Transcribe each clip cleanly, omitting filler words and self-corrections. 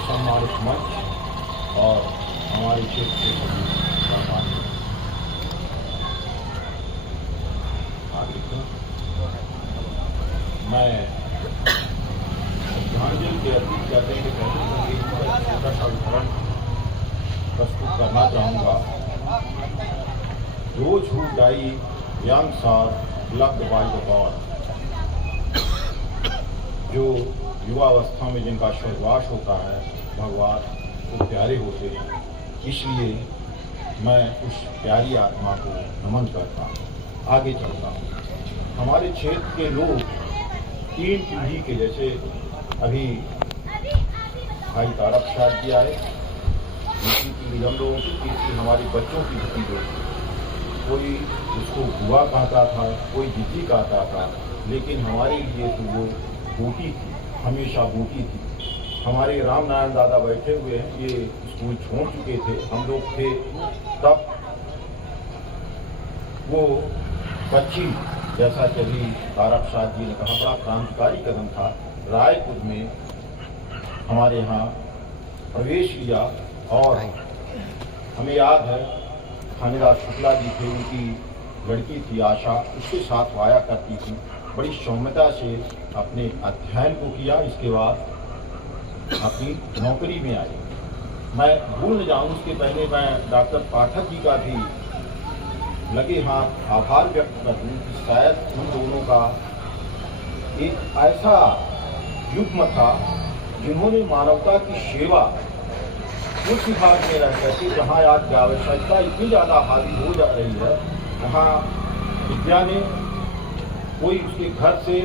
सम्मानित मंच और हमारे क्षेत्र के सभी गणमान्य नागरिकों, मैं श्रद्धांजलि के अर्पित करने के पहले संगीत का एक छोटा सा उदाहरण प्रस्तुत करना चाहूँगा। Those who die young are loved by the God। जो युवावस्था में जिनका स्वर्गवास होता है, भगवान वो प्यारे होते हैं, इसलिए मैं उस प्यारी आत्मा को नमन करता हूँ। आगे चलता हूँ। हमारे क्षेत्र के लोग 3 पीढ़ी के, जैसे अभी भाई तारक शायद जी आए, दूसरी पीढ़ी हम लोगों की, तीसरी हमारे बच्चों की पीढ़ी। कोई उसको बुआ कहता था, कोई दीदी कहता था, लेकिन हमारे लिए तो वो बूटी थी, हमेशा बूटी थी। हमारे राम नारायण दादा बैठे हुए हैं, ये स्कूल छोड़ चुके थे, हम लोग थे तब। वो बच्ची जैसा कि अभी तारक शाह जी ने कहा, बड़ा क्रांतिकारी कदम था। रायपुर में हमारे यहाँ प्रवेश लिया और हमें याद है थानेदार शुक्ला जी थे, उनकी लड़की थी आशा, उसके साथ आया करती थी। बड़ी सौम्यता से अपने अध्ययन को किया, इसके बाद अपनी नौकरी में आई। मैं भूल न जाऊँ, उसके पहले मैं डॉक्टर पाठक जी का भी लगे हाथ आभार व्यक्त कर दूँ कि शायद उन दोनों का एक ऐसा युग्म था जिन्होंने मानवता की सेवा उस विभाग में रह करके, जहाँ आज की आवश्यकता इतनी ज़्यादा हावी हो जा रही है, वहाँ विद्या ने कोई उसके घर से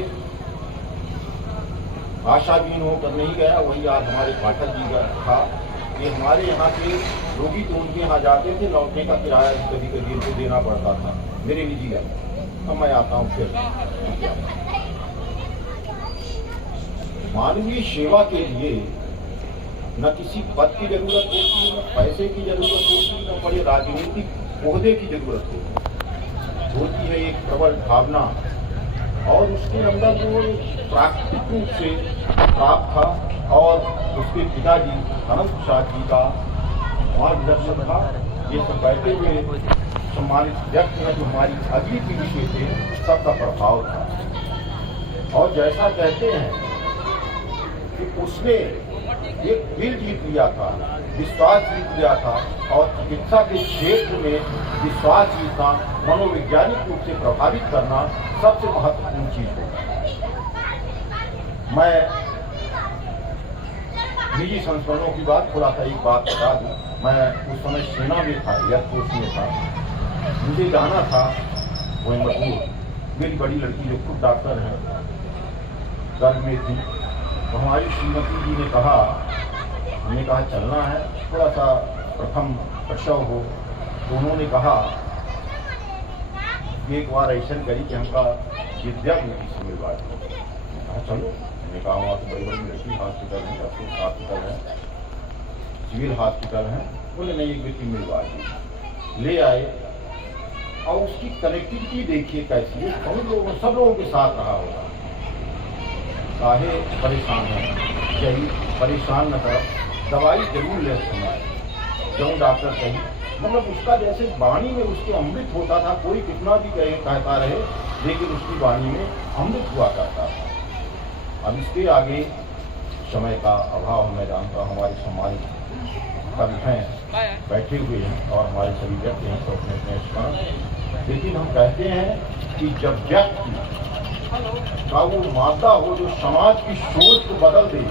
आशाहीन होकर नहीं गया। वही आज हमारे पाठक जी का था कि हमारे यहाँ के रोगी तो उनके यहाँ जाते थे, लौटने का किराया कभी कभी उनको देना पड़ता था, मेरे निजी घर। अब मैं आता हूँ फिर। मानवीय सेवा के लिए न किसी पद की जरूरत होती है, न पैसे की जरूरत होती है, न बड़े राजनीतिक ओहदे की जरूरत होती है। एक प्रबल भावना, और उसके अंदर वो प्राकृतिक रूप से प्राप्त था। और उसके पिताजी अनंत शाह जी का मार्गदर्शन था। ये सब बैठे हुए सम्मानित व्यक्ति हैं जो हमारी अगली पीढ़ी के थे, सबका प्रभाव था। और जैसा कहते हैं कि उसने एक दिल जीत लिया था, विश्वास जीत लिया था, और चिकित्सा के क्षेत्र में विश्वास जीतना, मनोवैज्ञानिक रूप से प्रभावित करना सबसे महत्वपूर्ण चीज होगा। मैं निजी संस्करणों की बात थोड़ा सा एक बात बता दूं। मैं उस समय सेना में था, एयरफोर्स में था, मुझे जाना था कोयम्बटूर। मेरी बड़ी लड़की जो खुद डॉक्टर है, गर्भ में थी, तो हमारी श्रीमती जी ने कहा, हमने कहा चलना है, थोड़ा सा प्रथम प्रसव हो। तो उन्होंने कहा एक बार ऐसा करी कि हमका विद्या की मिलवा दो। चलो, मैंने कहा वहाँ तो बड़ी बड़ी लड़की हॉस्पिटल है, हॉस्पिटल है, सिविल हॉस्पिटल है। बोले नहीं, एक बेटी मिलवा दी। ले आए, और उसकी कनेक्टिविटी देखिए कैसी है। बहुत लोगों, सब लोगों के साथ रहा होगा। काहे परेशान है, यही परेशान न कर, दवाई जरूर ले समय जो डॉक्टर कही। मतलब उसका जैसे वाणी में उसके अमृत होता था, कोई कितना भी कहता रहे, लेकिन उसकी वाणी में अमृत हुआ करता था। अब इसके आगे समय का अभाव, मैं जानता हूँ हमारे सम्मानित कवि हैं बैठे हुए हैं, और हमारे सभी व्यक्ति हैं, तो अपने अपने स्थान। लेकिन हम कहते हैं कि जब व्यक्ति का वो माता हो जो समाज की सोच को बदल दे,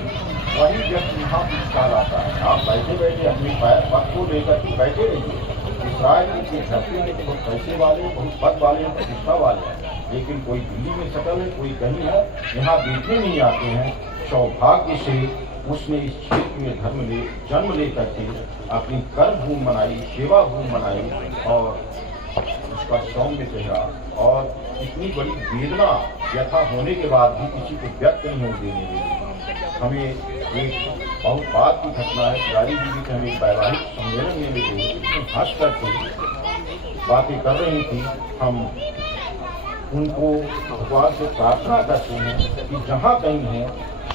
वही व्यक्ति यहाँ विस्तार आता है। आप बैठे बैठे अपने पद को लेकर के बैठे रहिए। इसराइल के धरती में बहुत पैसे वाले, बहुत पद वाले, प्रतिष्ठा वाले हैं, लेकिन कोई दिल्ली में सेटल है, कोई कहीं है, यहाँ देखने नहीं आते हैं। सौभाग्य से उसने इस क्षेत्र में जन्म लेकर के अपनी कर्म भूमि बनाई, सेवा भूमि बनाई, और उसका सौम्य चेहरा और इतनी बड़ी वेदना व्यथा होने के बाद भी किसी को व्यक्त नहीं हो देने देगी। हमें एक बहुत बात की घटना है, गाड़ी जी से हम एक वैवाहिक सम्मेलन में मिले, हंस करके बातें कर रही थी। हम उनको भगवान से प्रार्थना करते हैं कि जहाँ कहीं है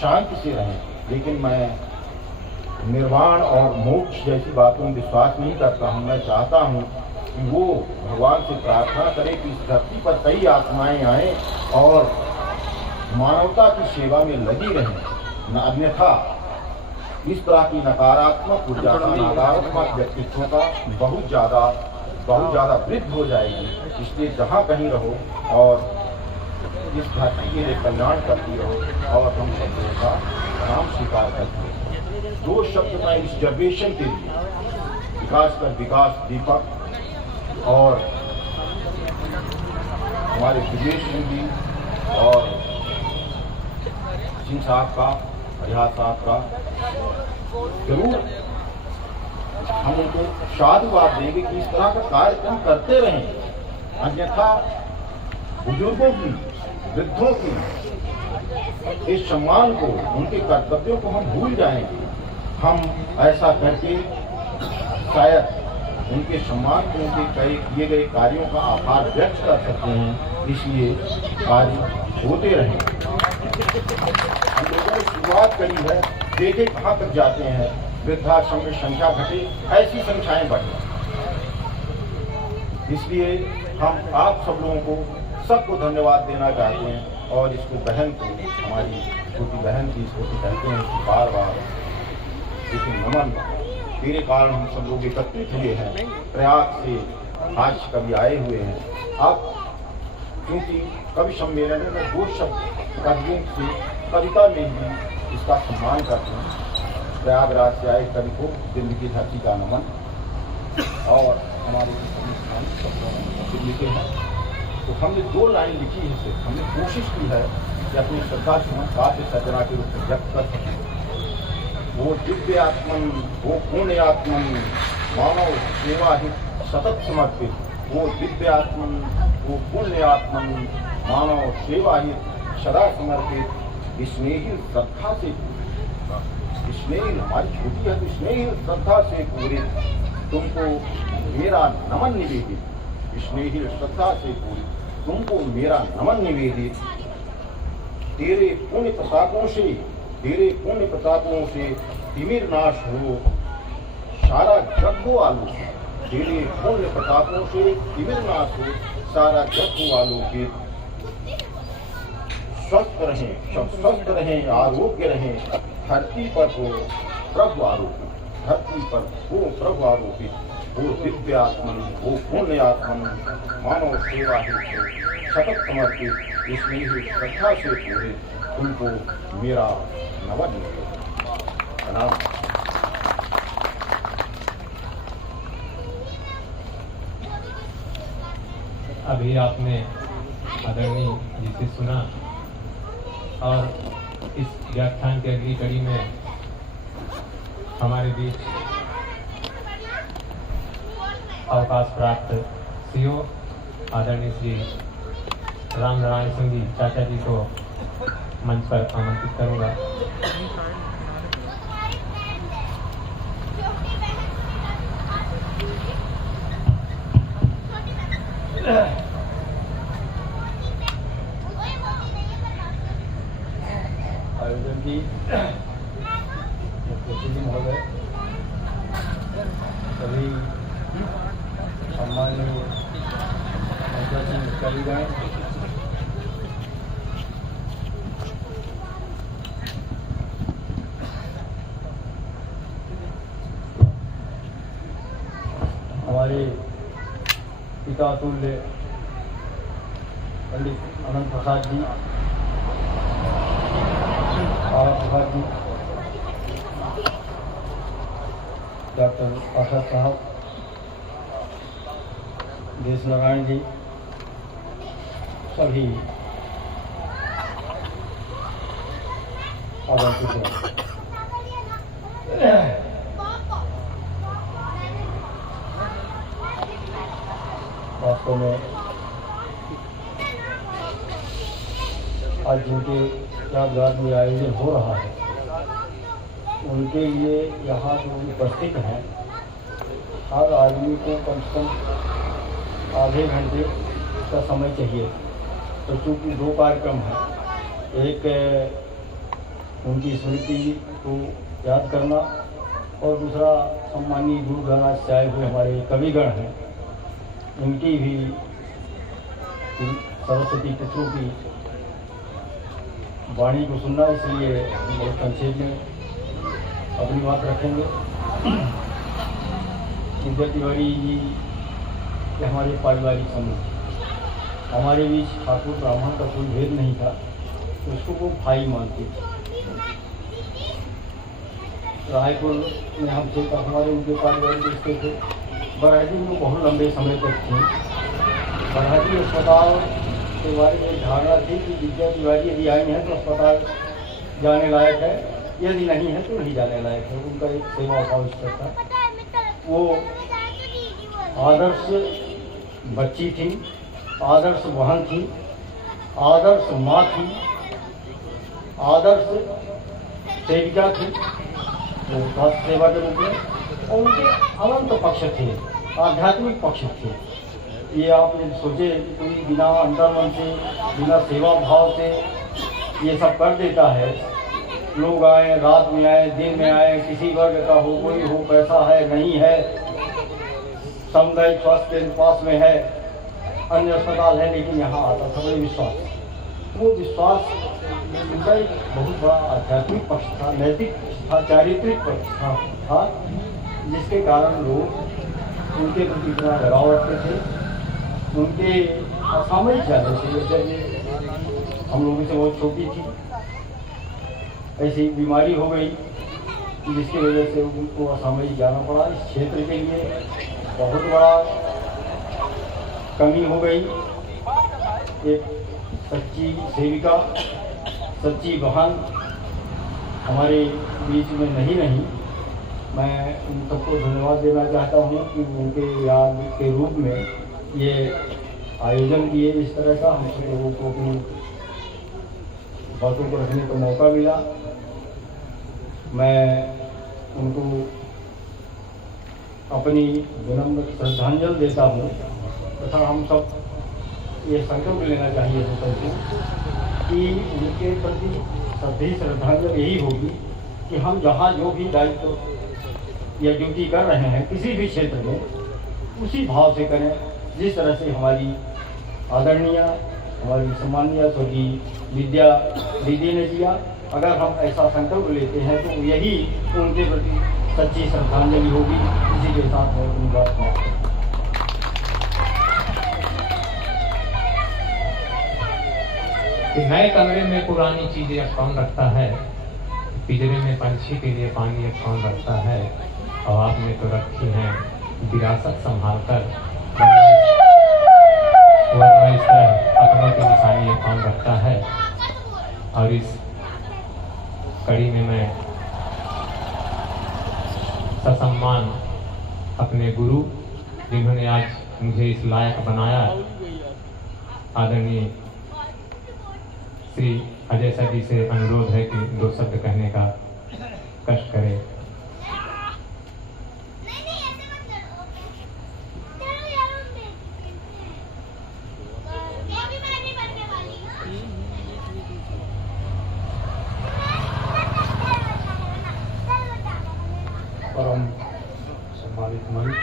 शांति से रहें। लेकिन मैं निर्वाण और मोक्ष जैसी बातों में विश्वास नहीं करता हूँ। मैं चाहता हूँ कि वो भगवान से प्रार्थना करे कि इस धरती पर कई आत्माएं आएं और मानवता की सेवा में लगी रहें, न अन्यथा इस तरह की नकारात्मक ऊर्जा का, नकारात्मक व्यक्तित्व का बहुत ज़्यादा वृद्धि हो जाएगी। इसलिए जहाँ कहीं रहो और इस धरती के लिए कल्याण करती रहो और हम सब लोगों का नाम स्वीकार करते हैं। दो शब्द मैं इस जनरेशन के लिए विकास दीपक और हमारे विदेश सिंह जी और सिंह साहब का, रियाज साहब का जरूर हम उनको साधुवाद देंगे कि इस तरह का कार्यक्रम करते रहें। अन्यथा बुजुर्गों की, वृद्धों की इस सम्मान को, उनके कर्तव्यों को हम भूल जाएंगे। हम ऐसा करके शायद उनके सम्मान को, उनके किए गए कार्यों का आभार व्यक्त कर सकते हैं। इसलिए कार्य होते रहें। हम लोगों ने शुरुआत करी है, देखे कहाँ तक जाते हैं। वृद्धाश्रम में संख्या घटे, ऐसी संख्याएं बढ़े। इसलिए हम आप सब लोगों को सबको धन्यवाद देना चाहते हैं और इसको बहन को, हमारी छोटी बहन की, इसको कहते हैं कि बार बार लेकिन नमन, तेरे कारण हम सब लोग एकत्रित हुए हैं। प्रयाग से आज कवि आए हुए हैं। अब क्योंकि कवि सम्मेलन में दो शब्द कवियों से कविता में ही इसका सम्मान करते हैं। प्रयागराज से आए कवि को दिल्ली की धरती का नमन और हमारे दिल्ली के हैं। तो हमने दो लाइन लिखी है, सिर्फ हमने कोशिश की है कि अपनी श्रद्धा सुमन काव्य सज्जना के रूप में व्यक्त कर सकें। वो दिव्य आत्मन, वो पुण्य आत्मन, मानव सेवा हित सतत समर्पित। वो दिव्य आत्मन, वो पुण्य आत्मन, मानव सेवा हित सदा समर्पित। स्नेही श्रद्धा से, स्नेह हमारी छोटी है तो स्नेह श्रद्धा से पूरे तुमको मेरा नमन निवेदित। स्नेही श्रद्धा से पूरे तुमको मेरा नमन निवेदित। तेरे पुण्य प्रतापों से तिमिर नाश हो, सारा जग हो आलोकित। तेरे पुण्य प्रतापों से तिमिर नाश हो, सारा जग हो आलोकित। स्वस्थ रहें, सब स्वस्थ रहें, आरोग्य रहें। धरती पर हो प्रभु आरोपित, धरती पर हो प्रभु आरोपित। वो दिव्य आत्मन, वो पुण्य आत्मन, मानव सेवा हित सतत समर्पित। इसलिए श्रद्धा से पूरे उनको मेरा नमन प्रणाम। अभी आपने आदरणीय जी से सुना और इस व्याख्यान की अगली कड़ी में हमारे बीच अवकाश प्राप्त सीओ आदरणीय श्री राम नारायण सिंह जी चाचा जी को मंच पर आमंत्रित करूंगा। आयोजन की मुख्य महोदय, सभी सम्मानीय अधिकारीगण, हमारे पिता तुल्य पंडित अनंत प्रसाद जी, प्रसाद जी, डॉक्टर प्रसाद साहब, देश नारायण जी, सभी आमंत्रित हैं। वास्तव में आज जिनके यादगार में आयोजन हो रहा है, उनके लिए यहाँ जो उपस्थित हैं, हर आदमी को कम से कम आधे घंटे का समय चाहिए। तो चूँकि दो कार्यक्रम हैं, एक उनकी स्मृति को याद करना, और दूसरा सम्मानीय गुरु ग्रंथ साहिब हुए हमारे कविगण हैं, इनकी भी सरस्वती पुत्रों की वाणी को सुनना, इसलिए बहुत संक्षेप में अपनी बात रखेंगे। विद्या तिवारी जी के हमारे पारिवारिक संबंध, हमारे बीच ठाकुर ब्राह्मण का कोई भेद नहीं था, तो उसको वो भाई मानते थे। रायपुर में हम थे, हमारे उनके पारिवारिक रिश्ते थे। बरहाटी में बहुत लंबे समय तक थी। बरहाटी अस्पताल के बारे में एक धारणा थी कि विद्या तिवारी यदि आई हैं तो अस्पताल जाने लायक है, यदि नहीं है तो नहीं जाने लायक है। उनका एक सेवा भाव इस तरह था। वो आदर्श बच्ची थी, आदर्श बहन थी, आदर्श माँ थी, आदर्श सेविका थी, वो स्वास्थ्य सेवा के रूप में, और उनके अनंत पक्ष थे, आध्यात्मिक पक्ष थे। ये आपने सोचे कि कोई बिना अंतर्मन से, बिना सेवा भाव से ये सब कर देता है। लोग आए, रात में आए, दिन में आए, किसी वर्ग का हो, कोई हो, पैसा है नहीं है, सामुदायिक स्वास्थ्य केंद्र पास में है, अन्य अस्पताल है, लेकिन यहाँ आता था बड़े विश्वास। वो विश्वास उनका एक बहुत बड़ा आध्यात्मिक पक्ष था, नैतिक पक्ष था, चारित्रिक पक्ष था, जिसके कारण लोग उनके प्रति इतना लगाव रखते थे। उनके असामयिक जाने से, जब हम लोगों से बहुत छोटी थी, ऐसी बीमारी हो गई जिसकी वजह से उनको असामयिक जाना पड़ा। इस क्षेत्र के लिए बहुत बड़ा कमी हो गई। एक सच्ची सेविका, सच्ची बहन हमारे बीच में नहीं रही। मैं उन सबको धन्यवाद देना चाहता हूँ कि उनके याद के रूप में ये आयोजन किए। इस तरह का हम सब लोगों को अपनी बातों को रखने का मौका मिला। मैं उनको अपनी विनम्र श्रद्धांजलि देता हूँ, तथा हम सब ये संकल्प लेना चाहिए सबको कि उनके प्रति सभी श्रद्धांजलि यही होगी कि हम जहाँ जो भी दायित्व या ड्यूटी कर रहे हैं किसी भी क्षेत्र में, उसी भाव से करें जिस तरह से हमारी आदरणीय, हमारी सम्मानीय स्वर्गीय विद्या दीदी ने किया। अगर हम ऐसा संकल्प लेते हैं तो यही उनके प्रति सच्ची श्रद्धांजलि होगी। इसी के साथ मैं अपनी बात समाप्त करता हूं। नए कमरे में पुरानी चीजें अब कौन रखता है, पिंजरे में पंछी के लिए पानी अब कौन रखता है, और आपने तो रखी है विरासत संभाल कर, वरना इस तरह अपनों की निशानी अब कौन रखता है। और इस कड़ी में मैं ससम्मान अपने गुरु, जिन्होंने आज मुझे इस लायक बनाया, आदरणीय श्री अजय सर जी से अनुरोध है कि 2 शब्द कहने का कष्ट करें। परम सम्मानित मंच,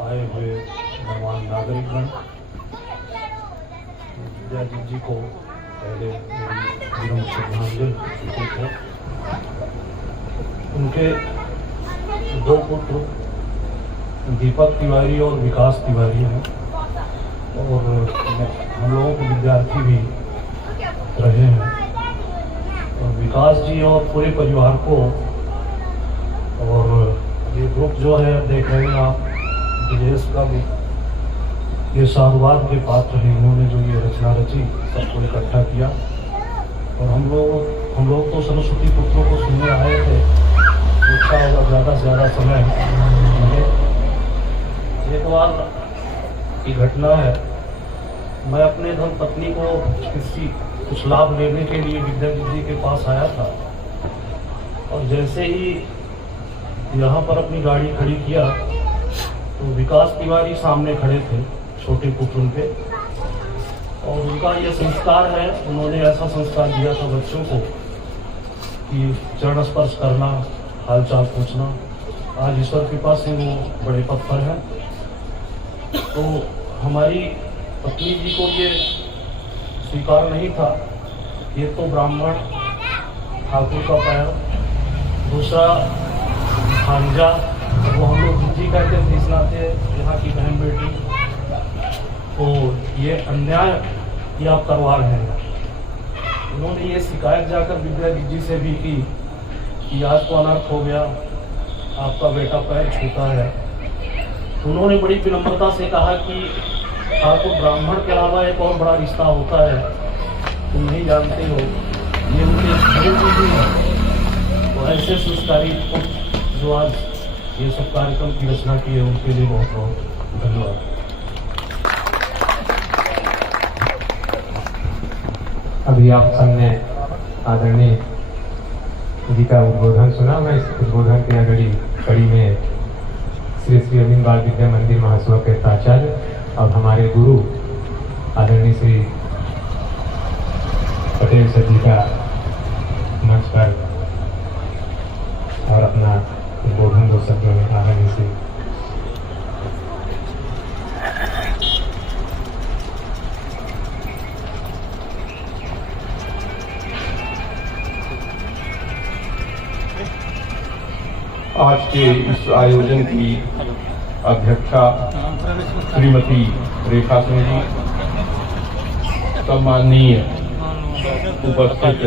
आए हुए गणमान्य नागरिकगण, विद्याजीत जी को पहले मेरी विनम्र श्रद्धांजलि अर्पित है। उनके 2 पुत्र दीपक तिवारी और विकास तिवारी हैं, और हम लोगों के विद्यार्थी भी रहे हैं। और विकास जी और पूरे परिवार को, और ये ग्रुप जो है देख रहे हैं आप, विदेश का भी ये साधुवाद के पात्र हैं। इन्होंने जो ये रचना रची, सबको इकट्ठा किया। और हम लोग तो सरस्वती पुत्रों को सुनने आए थे, उसका ज़्यादा से ज़्यादा समय मिले। एक बार की घटना है, मैं अपने धर्मपत्नी को कुछ लाभ लेने के लिए विद्याजीत जी के पास आया था, और जैसे ही यहाँ पर अपनी गाड़ी खड़ी किया तो विकास तिवारी सामने खड़े थे, छोटे पुत्र उनके, और उनका ये संस्कार है, उन्होंने ऐसा संस्कार दिया था बच्चों को कि चरण स्पर्श करना, हालचाल पूछना। आज ईश्वर कृपा से वो बड़े पद पर हैं। तो हमारी पत्नी जी को ये स्वीकार नहीं था, एक तो ब्राह्मण ठाकुर का पैर, दूसरा भांजा, वो हम लोग जी कहते थे इस नाते यहाँ की बहन बेटी। तो ये अन्याय ये आप करवा रहे हैं। उन्होंने ये शिकायत जाकर विद्या जी से भी की कि आज तो अनर्थ हो गया, आपका बेटा पैर छूता है। उन्होंने बड़ी विनम्रता से कहा कि ठाकुर ब्राह्मण के अलावा एक और बड़ा रिश्ता होता है, तुम नहीं जानते हो, ये उनके गुरु जी हैं। तो ऐसे संस्कारी जो आज ये सब कार्यक्रम की रचना की है, उनके लिए बहुत बहुत धन्यवाद। अभी आप सबने आदरणीय जी का उद्बोधन सुना। मैं इस उद्बोधन के अगली कड़ी में श्री श्री अरविंद बाल विद्या मंदिर महासभा के प्राचार्य और हमारे गुरु आदरणीय श्री पटेल सर जी का मंच पर और अपना उद्बोधन 2 शब्दों में आदरणीय से आज के इस आयोजन की अध्यक्षा श्रीमती रेखा सिंह जी, सम्माननीय उपस्थित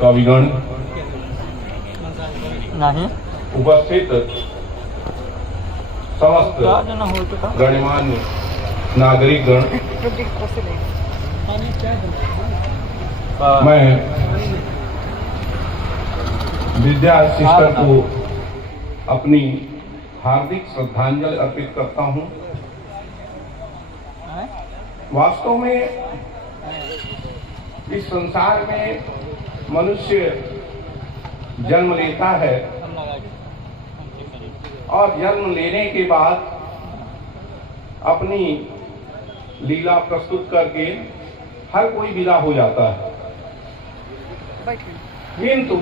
कविगण, उपस्थित समस्त गणमान्य नागरिकगण, मैं विद्या सिस्टर को अपनी हार्दिक श्रद्धांजलि अर्पित करता हूं। वास्तव में इस संसार में मनुष्य जन्म लेता है और जन्म लेने के बाद अपनी लीला प्रस्तुत करके हर कोई विदा हो जाता है, किंतु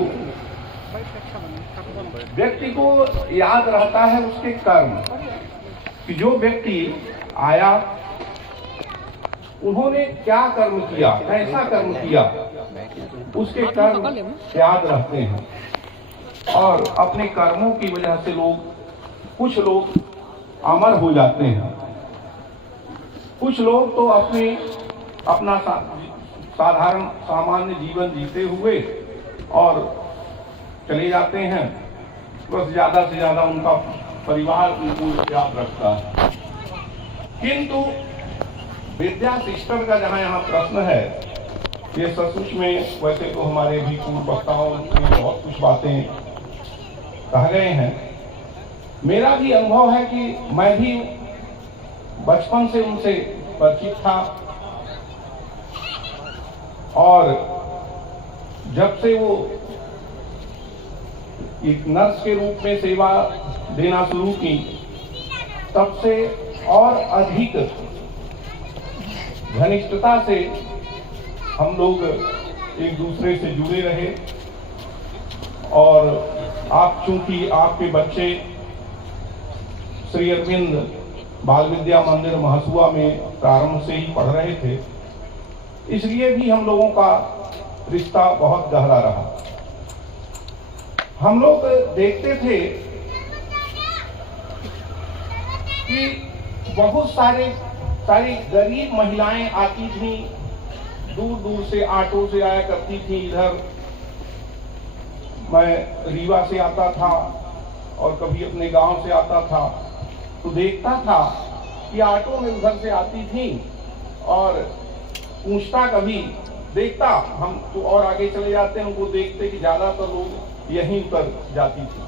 व्यक्ति को याद रहता है उसके कर्म, कि जो व्यक्ति आया उन्होंने क्या कर्म किया, कैसा कर्म किया, उसके कर्म याद रहते हैं। और अपने कर्मों की वजह से कुछ लोग अमर हो जाते हैं, कुछ लोग तो अपना साधारण सामान्य जीवन जीते हुए और चले जाते हैं। बस ज्यादा से ज्यादा उनका परिवार उनको याद रखता है। किंतु विद्या सिस्टर का जहां यहाँ प्रश्न है, ये सचमुच में, वैसे तो हमारे भी पूर्व वक्ताओं ने बहुत कुछ बातें कह गए हैं। मेरा भी अनुभव है कि मैं भी बचपन से उनसे परिचित था और जब से वो एक नर्स के रूप में सेवा देना शुरू की, तब से और अधिक घनिष्ठता से हम लोग एक दूसरे से जुड़े रहे। और आप चूंकि आपके बच्चे श्री अरविंद बाल विद्या मंदिर महासुआ में प्रारंभ से ही पढ़ रहे थे, इसलिए भी हम लोगों का रिश्ता बहुत गहरा रहा। हम लोग देखते थे कि बहुत सारी गरीब महिलाएं आती थी, दूर दूर से ऑटो से आया करती थी। इधर मैं रीवा से आता था और कभी अपने गांव से आता था, तो देखता था कि ऑटो में उधर से आती थी और पूछता, कभी देखता, हम तो और आगे चले जाते हैं, उनको देखते कि ज्यादातर लोग यहीं पर जाती थी।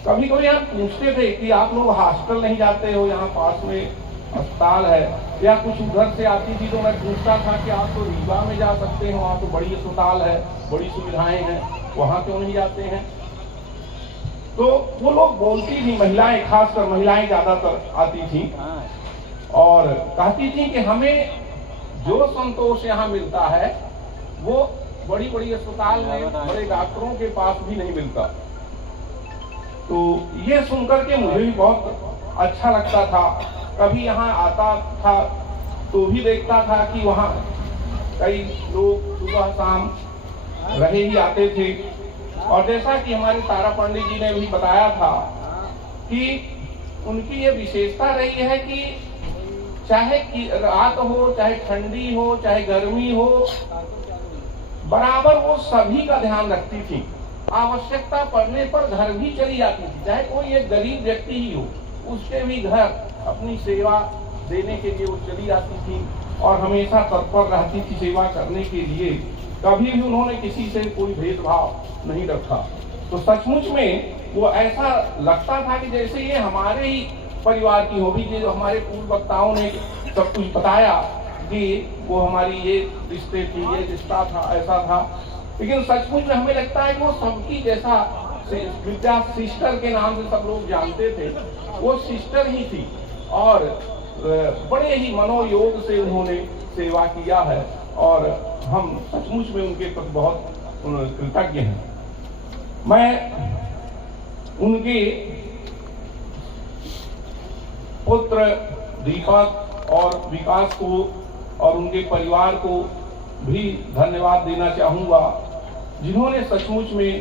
कभी कभी आप पूछते थे कि आप लोग हॉस्टल नहीं जाते हो, यहाँ पास में अस्पताल है, या कुछ उधर से आती थी तो मैं पूछता था कि आप तो रीवा में जा सकते हो, वहाँ तो बड़ी अस्पताल है, बड़ी सुविधाएं हैं, वहाँ क्यों नहीं जाते हैं। तो वो लोग बोलती थी, महिलाएं, खासकर महिलाएं ज्यादातर आती थी, और कहती थी कि हमें जो संतोष यहाँ मिलता है वो बड़ी बड़ी अस्पताल में बड़े डॉक्टरों के पास भी नहीं मिलता। तो ये सुनकर के मुझे भी बहुत अच्छा लगता था। कभी यहाँ आता था तो भी देखता था कि वहाँ कई लोग सुबह शाम रहे ही आते थे। और जैसा कि हमारे तारा पंडित जी ने भी बताया था कि उनकी ये विशेषता रही है कि चाहे रात हो, चाहे ठंडी हो, चाहे गर्मी हो, बराबर वो सभी का ध्यान रखती थी। आवश्यकता पड़ने पर घर भी चली जाती थी, चाहे कोई एक गरीब व्यक्ति ही हो, उसके भी घर अपनी सेवा देने के लिए वो चली जाती थी और हमेशा तत्पर रहती थी सेवा करने के लिए। कभी भी उन्होंने किसी से कोई भेदभाव नहीं रखा। तो सचमुच में वो ऐसा लगता था कि जैसे ये हमारे ही परिवार की होगी। जो हमारे पूर्व वक्ताओं ने सब कुछ बताया कि वो हमारी ये रिश्ते थी, ये रिश्ता था, ऐसा था, लेकिन सचमुच में हमें लगता है कि वो सबकी जैसा विद्या सिस्टर के नाम से सब लोग जानते थे, वो सिस्टर ही थी और बड़े ही मनोयोग से उन्होंने सेवा किया है और हम सचमुच में उनके प्रति बहुत कृतज्ञ हैं। मैं उनके पुत्र दीपक और विकास को और उनके परिवार को भी धन्यवाद देना चाहूँगा, जिन्होंने सचमुच में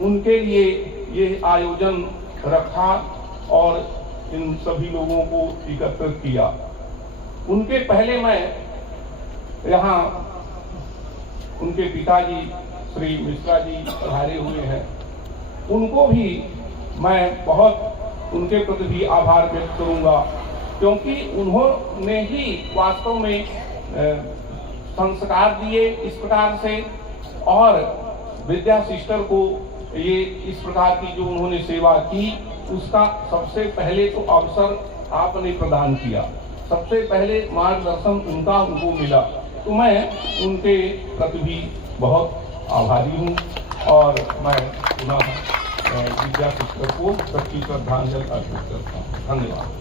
उनके लिए ये आयोजन रखा और इन सभी लोगों को एकत्रित किया। उनके पहले मैं यहाँ उनके पिताजी श्री मिश्रा जी पधारे हुए हैं, उनको भी मैं बहुत उनके प्रति भी आभार व्यक्त करूंगा, क्योंकि उन्होंने ही वास्तव में संस्कार दिए इस प्रकार से और विद्या सिस्टर को ये इस प्रकार की जो उन्होंने सेवा की उसका सबसे पहले तो अवसर आपने प्रदान किया, सबसे पहले मार्गदर्शन उनको मिला। तो मैं उनके प्रति भी बहुत आभारी हूँ और मैं पुनः विद्या सिस्टर को सच्ची श्रद्धांजलि अर्पित करता हूँ। धन्यवाद।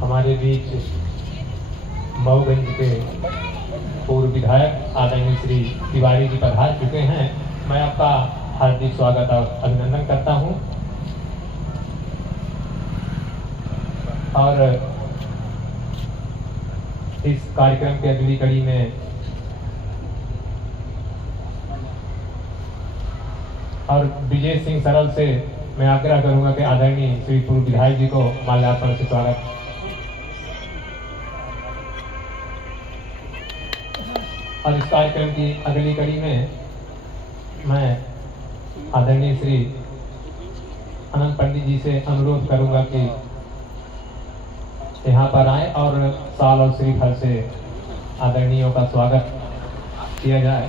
हमारे बीच मऊगंज के पूर्व विधायक आदरणीय श्री तिवारी जी पधार चुके हैं। मैं आपका हार्दिक स्वागत और अभिनंदन करता हूं और इस कार्यक्रम की अगली कड़ी में और विजय सिंह सरल से मैं आग्रह करूंगा कि आदरणीय श्री पूर्व विधायक जी को माल्यार्पण से स्वागत। और इस कार्यक्रम की अगली कड़ी में मैं आदरणीय श्री अनंत पंडित जी से अनुरोध करूंगा कि यहाँ पर आए और साल और श्रीफल से आदरणीयों का स्वागत किया जाए।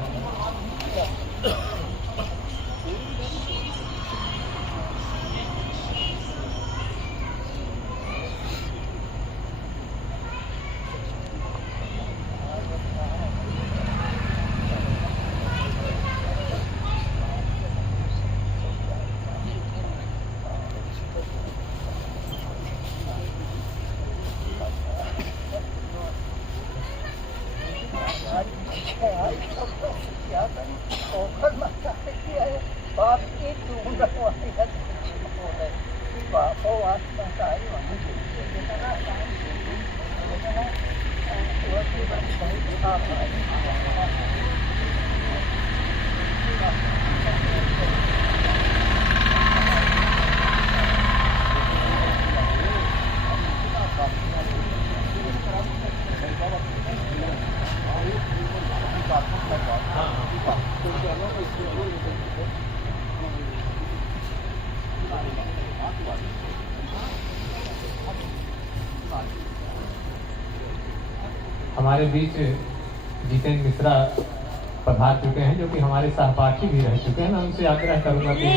हमारे बीच जितेंद्र मिश्रा पधार चुके हैं, जो कि हमारे सहपाठी भी रह चुके हैं। मैं उनसे आग्रह करूंगा कि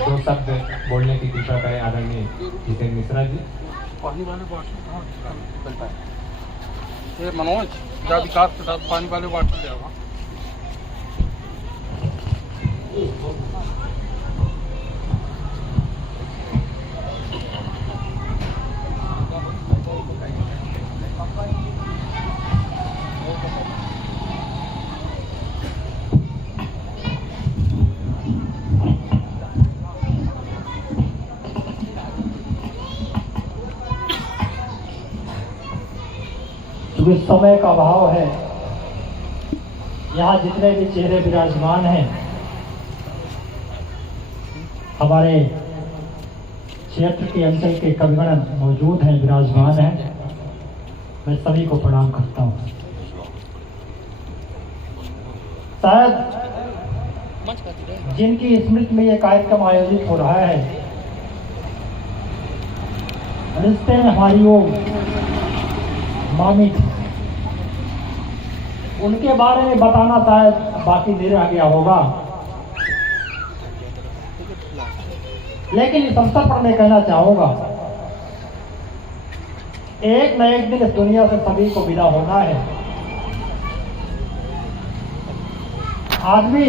दो शब्द बोलने की कृपा करें आदरणीय जितेंद्र मिश्रा जी। पानी वाले बॉटल ये मनोज क्या विकास के साथ पानी वाले बॉटल ले आओ। क्योंकि समय का अभाव है। यहाँ जितने भी चेहरे विराजमान हैं, हमारे क्षेत्र के अंचल के कविगण मौजूद हैं, विराजमान हैं, मैं सभी को प्रणाम करता हूँ। शायद जिनकी स्मृति में ये कार्यक्रम आयोजित हो रहा है, रिश्ते में हमारी वो मामी थी, उनके बारे में बताना शायद बाकी नहीं रह गया होगा, लेकिन इस अवसर पर मैं कहना चाहूंगा, एक न एक दिन इस दुनिया से सभी को विदा होना है। आदमी